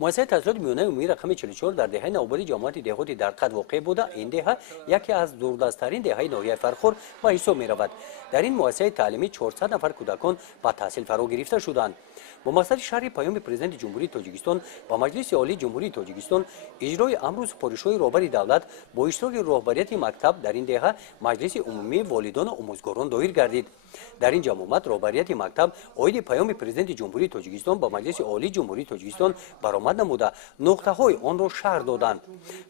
مؤسسه تحصیلات میانه عمومی رقم 44 در دهه نوآوری جامعه دهاتی در قد واقع بوده. این دهه یکی از دوردست‌ترین دهه‌های ناحیه فرخور به حساب می‌رود. در این مؤسسه تعلیمی 400 نفر کودکان با تحصیل فرا گرفته شدند. با مقصد شرح پیام پرزیدنت جمهوری تاجیکستان با مجلس عالی جمهوری تاجیکستان اجرای امر سپارش‌های رهبر دولت با اشتراک رهبریت مکتب در این دهه مجلس عمومی والدان و آموزگاران دایر گردید. در این جمع رهبریت مکتب اوید پیام پرزیدنت جمهوری تاجیکستان با مجلس عالی جمهوری تاجیکستان برآمد نموده نقطه‌های آن را شرح دادند.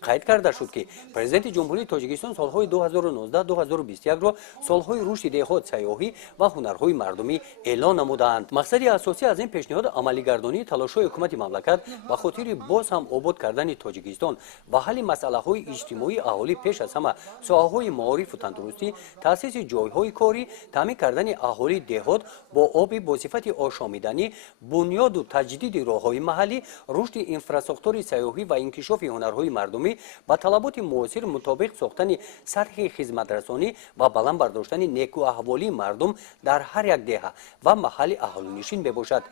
قید کرده شد که پرزیدنت جمهوری تاجیکستان سالهای 2019-2021 را سالهای رشد دهات سیاحی و هنرهای مردمی اعلان نمودند. مقصد اساسی از این پیشنهاد عملی گردانی تلاش‌های حکومت مملکت به خاطر باز هم آباد کردن تاجیکستان و حل مسائل‌های اجتماعی اهالی پیش از همه ساحه‌های معارف و تندرستی، تأسیس جایهای کاری، تامین کردن اهالی دهات با آب با صفت آشامیدنی، بنیاد و تجدید راه‌های محلی، رشد اینفراستراکتور سیاحی و انکشاف هنرهای مردمی با طلبات معاصر مطابق ساختن سطح خدمت‌رسانی و بلند برداشتن نیکو احوالی مردم در هر یک دهه و محل اهالینشین بباشد.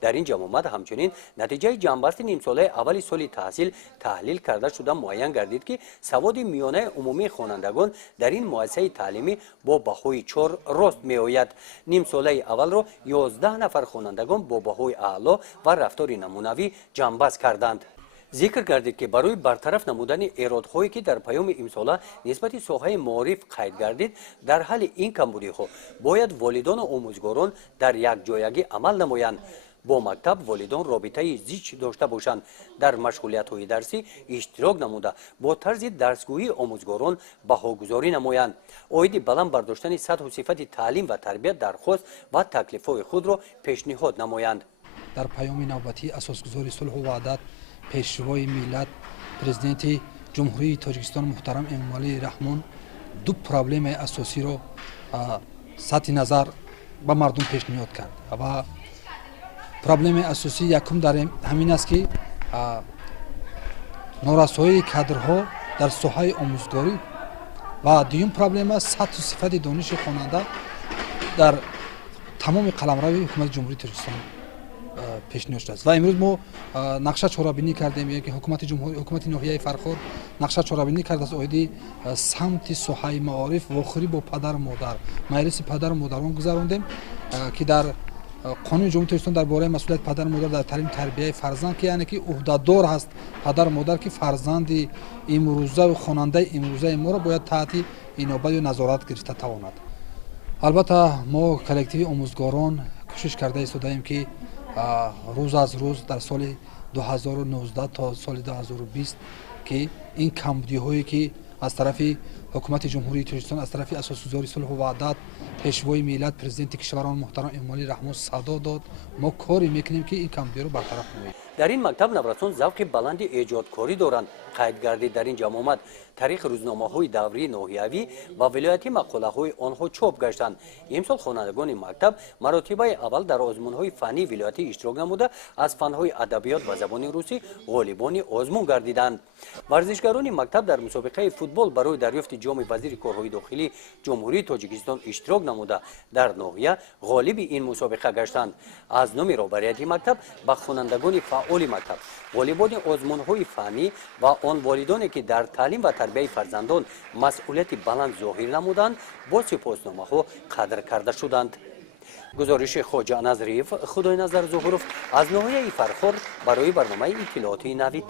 در این جمع همچنین نتیجه جنبست نیم ساله اول سال تحصیل تحلیل کرده شده معین گردید که سواد میانه عمومی خوانندگان در این مؤسسه تعلیمی با بهای 4 راست میآید. نیم ساله اول را 11 نفر خوانندگان با بهای اعلی و رفتار نمونوی جنبست کردند. ذکر گردید که برای برطرف نمودن ایرادهایی که در پیام امساله نسبت ساحه معارف قید گردید در حل این کمبودی‌ها باید والدان و آموزگاران در یک جایگی عمل نمایند. با مکتب والدان رابطه زیچ داشته باشند، در مشغولیت‌های درسی اشتراک نموده با طرز درسگویی آموزگاران بهاگذاری نمایند. اوید بلند برداشتن سطح و صفت تعلیم و تربیت درخواست و تکلیف‌های خود را پیشنهاد نمایند. در پیام نوبتی اساسگذار صلح و وحدت پیشوای ملت پرزیدنت جمهوری تاجیکستان محترم امامعلی رحمان دو پرابلم اساسی را سطح نظر به مردم پیشنهاد کرد و پرابلم اساسی یکم در همین است که نارسایی کادرها در ساحه آموزگاری و دوم پرابلم سطح و صفت دانش خواننده در تمام قلمرو حکومت جمهوری تاجیکستان پیشنهاد شده است. و امروز ما نقشه چاره‌بینی کردیم که حکومت ناحیه فرخور نقشه چاره‌بینی کرده است اویدی سمت ساحه معارف و آخری با پدر و مادر مجلس پدر و مادران گذراندیم که در قانون جمهوری تاجیکستان درباره مسئولیت پدر و مادر در تعلیم تربیت فرزند که یعنی که عهده‌دار هست پدر و مادر که فرزند امروزه و خواننده امروزه ما را باید تحت اینابت و نظارت گرفته تواند. البته ما کلکتیو آموزگاران کوشش کرده ایستادیم که روز از روز در سال 2019 تا سال 2020 که این کمبودی‌هایی که از طرف حکومت جمهوری تاجیکستان از طرف اساسگذار صلح و وحدت پیشوای ملت پرزیدنت کشوران محترم امامعلی رحمان صدا داد ما کاری میکنیم که این کمبودی رو برطرف کنیم. در این مکتب نورسان ذوق بلند ایجادکاری دارند. قید گردید در این جمع تاریخ روزنامه‌های دوری ناحیوی و ولایتی مقاله‌های آنها چاپ گشتند. امسال خوانندگان مکتب مراتب اول در آزمون‌های فنی ولایتی اشتراک نموده از فن‌های ادبیات و زبان روسی غالبان آزمون گردیدند. ورزشکاران مکتب در مسابقه فوتبال برای دریافت جام وزیر کارهای داخلی جمهوری تاجیکستان اشتراک نموده در ناحیه غالب این مسابقه گشتند. از نام رهبریت مکتب به خوانندگان فعال مکتب غالبان آزمون‌های فنی و آن والدانی که در تعلیم و تربیت فرزندان مسئولیت بلند ظاهر نمودند با سپاسنامه‌ها قدر کرده شدند. گزارش خواجه نظریف خدای نظر ظهورов از ناحیه فرخور برای برنامه اطلاعاتی نوید.